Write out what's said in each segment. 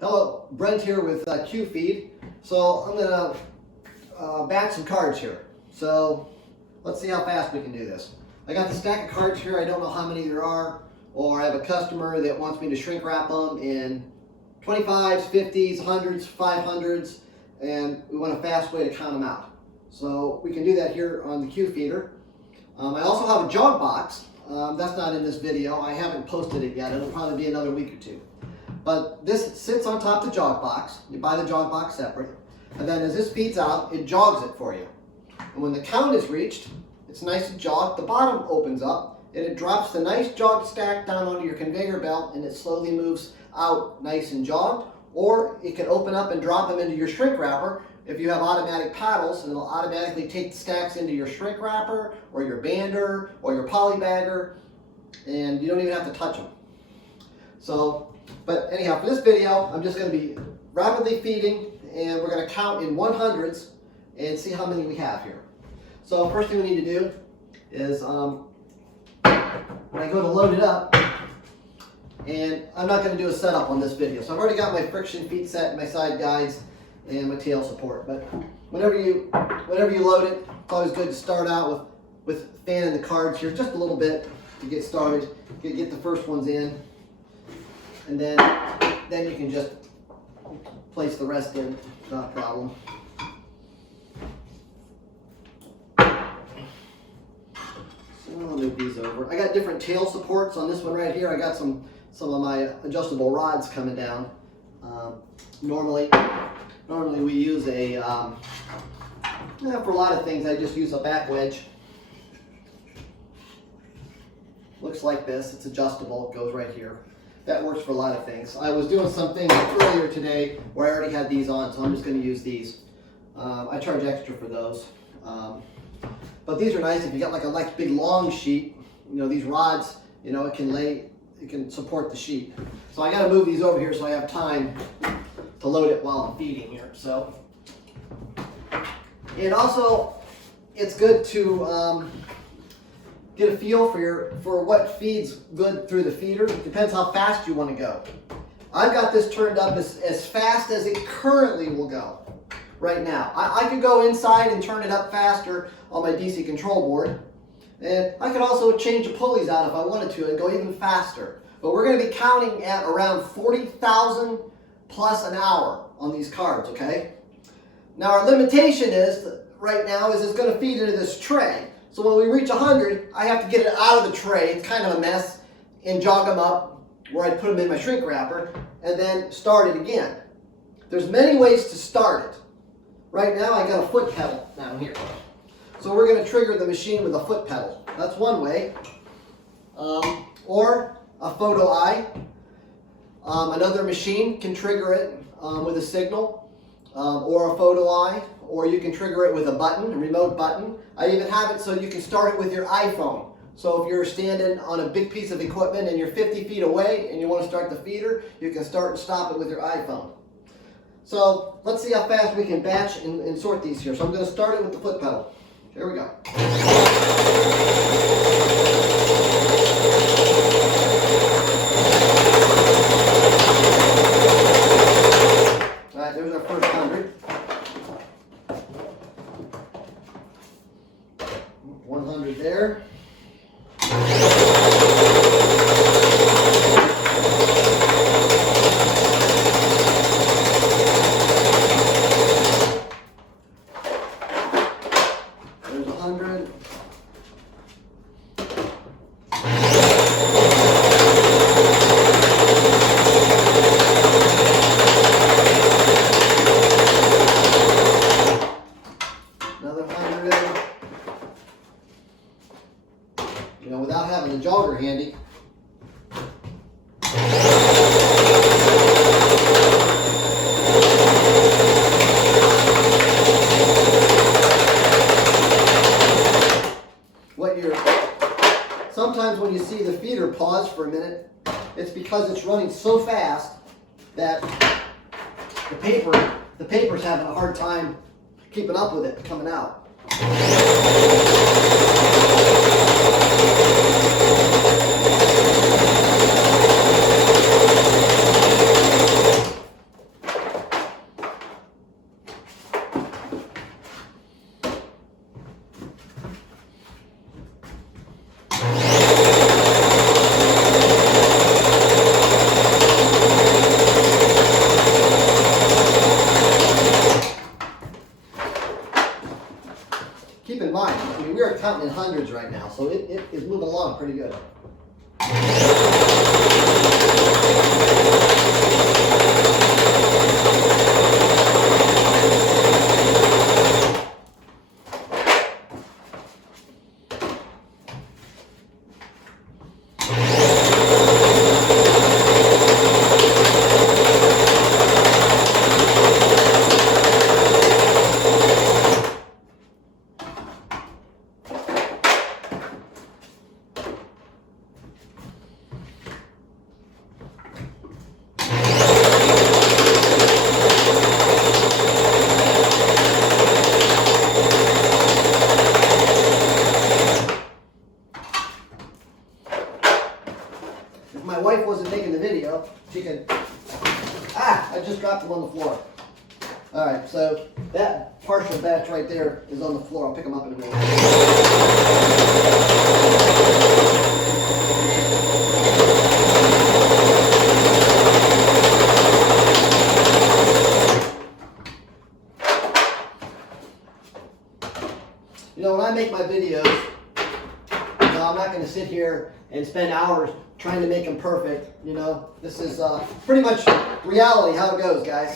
Hello, Brent here with CueFeed. So I'm going to batch some cards here. So let's see how fast we can do this. I got the stack of cards here. I don't know how many there are, or I have a customer that wants me to shrink wrap them in 25s, 50s, 100s, 500s, and we want a fast way to count them out. So we can do that here on the CueFeeder. I also have a jog box. That's not in this video. I haven't posted it yet. It'll probably be another week or two. But this sits on top of the jog box. You buy the jog box separate. And then as this feeds out, it jogs it for you. And when the count is reached, it's nice and jogged. The bottom opens up and it drops the nice jog stack down onto your conveyor belt, and it slowly moves out nice and jogged. Or it can open up and drop them into your shrink wrapper. If you have automatic paddles, and it'll automatically take the stacks into your shrink wrapper or your bander or your polybagger, and you don't even have to touch them. So, but anyhow, for this video, I'm just going to be rapidly feeding, and we're going to count in 100s and see how many we have here. So first thing we need to do is when I go to load it up, and I'm not going to do a setup on this video. So I've already got my friction feet set, my side guides, and my tail support. But whenever you load it, it's always good to start out with fanning the cards here just a little bit to get started, get the first ones in, and then you can just place the rest in, not a problem. So I'll move these over. I got different tail supports on this one right here. I got some of my adjustable rods coming down. Normally we use a, for a lot of things I just use a back wedge. Looks like this, it's adjustable, it goes right here. That works for a lot of things. I was doing something earlier today where I already had these on, so I'm just going to use these. I charge extra for those. But these are nice if you got like a big long sheet. You know, these rods, you know, it can support the sheet. So I got to move these over here so I have time to load it while I'm feeding here. So, and also it's good to get a feel for what feeds good through the feeder. It depends how fast you want to go. I've got this turned up as fast as it currently will go right now. I could go inside and turn it up faster on my DC control board. And I could also change the pulleys out if I wanted to and go even faster. But we're going to be counting at around 40,000 plus an hour on these cards, okay? Now our limitation is, right now, is it's going to feed into this tray. So when we reach 100, I have to get it out of the tray. It's kind of a mess, and jog them up where I put them in my shrink wrapper, and then start it again. There's many ways to start it. Right now I got a foot pedal down here. So we're going to trigger the machine with a foot pedal. That's one way. Or a photo eye. Another machine can trigger it with a signal or a photo eye, or you can trigger it with a button, a remote button. I even have it so you can start it with your iPhone. So if you're standing on a big piece of equipment and you're 50 feet away and you want to start the feeder, you can start and stop it with your iPhone. So let's see how fast we can batch and sort these here. So I'm going to start it with the foot pedal. Here we go. Alright, there's our first 100. 100 there. There's 100. Another 100. You know, without having the jogger handy. Sometimes when you see the feeder pause for a minute, it's because it's running so fast that the paper's having a hard time keeping up with it coming out. If my wife wasn't making the video, she could, I just dropped them on the floor. All right, so that partial batch right there is on the floor. I'll pick them up in a minute. You know, when I make my videos, you know, I'm not going to sit here and spend hours trying to make them perfect. You know, this is pretty much reality, how it goes, guys.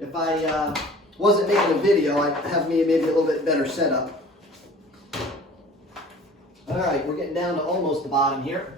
If I wasn't making a video, I'd have maybe a little bit better setup. All right, we're getting down to almost the bottom here.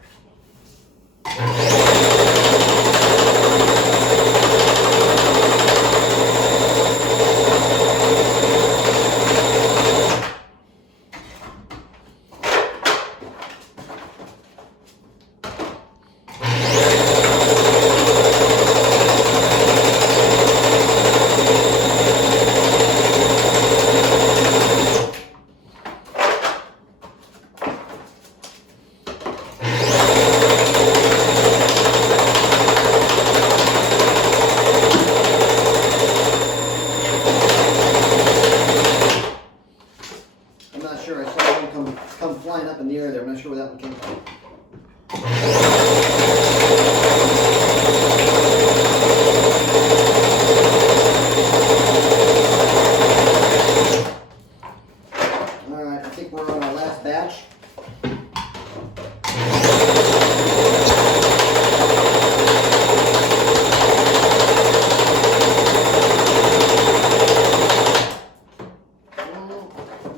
Come flying up in the air there. I'm not sure where that one came from. All right, I think we're on our last batch.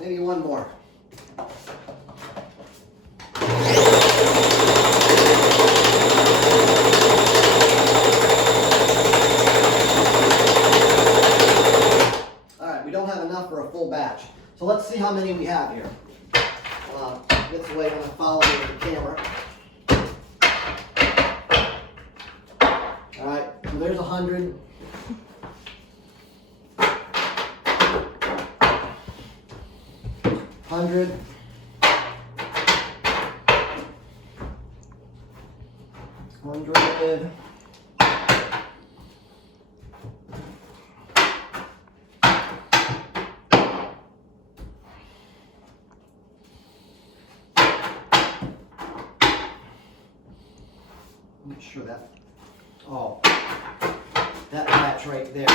Maybe one more. For a full batch. So let's see how many we have here. This way I'm going to follow with the camera. All right, so there's 100. $100. $100. Make sure that, that batch right there.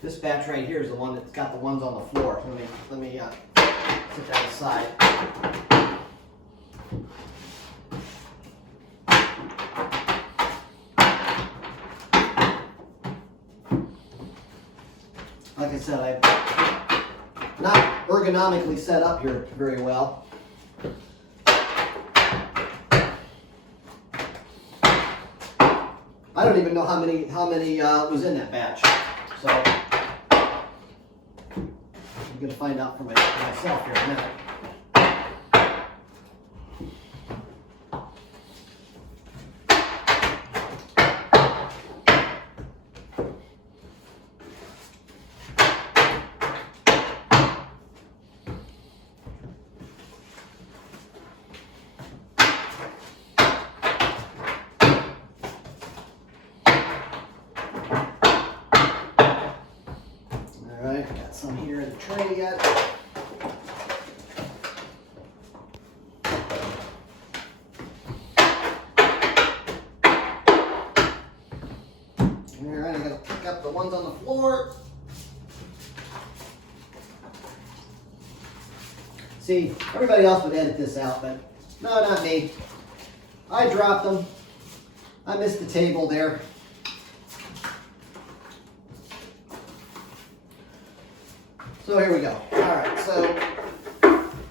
This batch right here is the one that's got the ones on the floor. Let me set that aside. Like I said, I'm not ergonomically set up here very well. I don't even know how many was in that batch, so I'm going to find out for myself here in a minute. Got some here in the tray yet. All right, I gotta pick up the ones on the floor. See, everybody else would edit this out, but no, not me. I dropped them. I missed the table there. So here we go. All right, so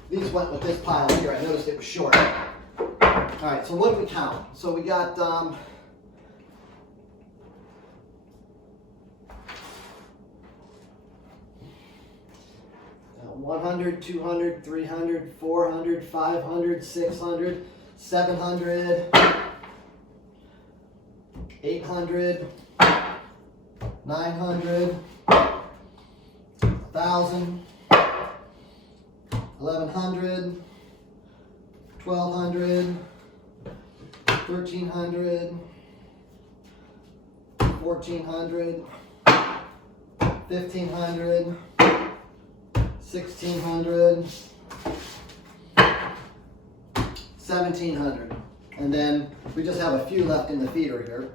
these went with this pile here. I noticed it was short. All right, so what did we count? So we got 100, 200, 300, 400, 500, 600, 700, 800, 900, 1,000, 1,100, 1,200, 1,300, 1,400, 1,500, 1,600, 1,700, and then we just have a few left in the feeder here.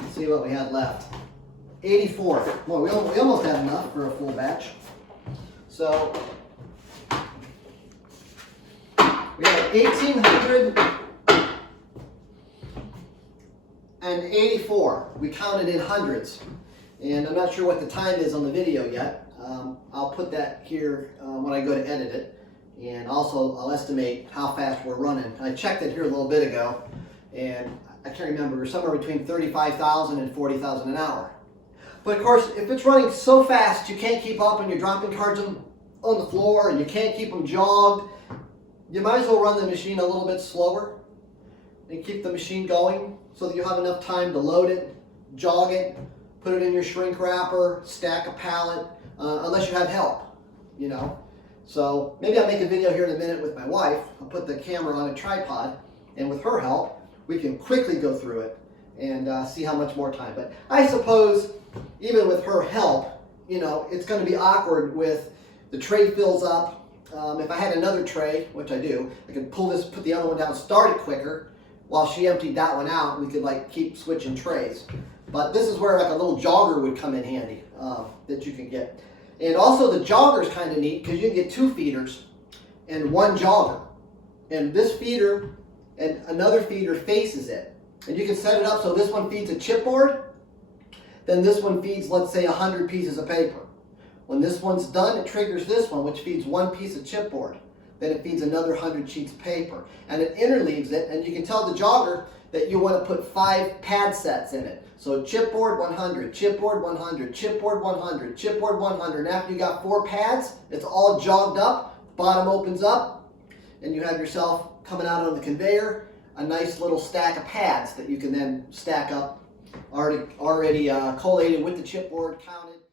Let's see what we had left. 84. Well, we almost had enough for a full batch. So we have 1,800 and 84. We counted in hundreds, and I'm not sure what the time is on the video yet. I'll put that here when I go to edit it, and also I'll estimate how fast we're running. I checked it here a little bit ago, and I can't remember. We're somewhere between 35,000 and 40,000 an hour. But of course, if it's running so fast you can't keep up and you're dropping cards on the floor and you can't keep them jogged, you might as well run the machine a little bit slower and keep the machine going so that you have enough time to load it, jog it, put it in your shrink wrapper, stack a pallet, unless you have help, you know. So maybe I'll make a video here in a minute with my wife. I'll put the camera on a tripod, and with her help, we can quickly go through it and see how much more time. But I suppose even with her help, you know, it's going to be awkward with the tray fills up. If I had another tray, which I do, I could pull this, put the other one down, start it quicker while she emptied that one out. We could like keep switching trays. But this is where like a little jogger would come in handy that you can get. And also the jogger is kind of neat because you can get 2 feeders and 1 jogger. And this feeder and another feeder faces it. And you can set it up so this one feeds a chipboard, then this one feeds, let's say, 100 pieces of paper. When this one's done, it triggers this one, which feeds 1 piece of chipboard. Then it feeds another 100 sheets of paper. And it interleaves it, and you can tell the jogger that you want to put 5 pad sets in it. So chipboard 100, chipboard 100, chipboard 100, chipboard 100. And after you got 4 pads, it's all jogged up, bottom opens up, and you have yourself coming out on the conveyor, a nice little stack of pads that you can then stack up, already collated with the chipboard, counted.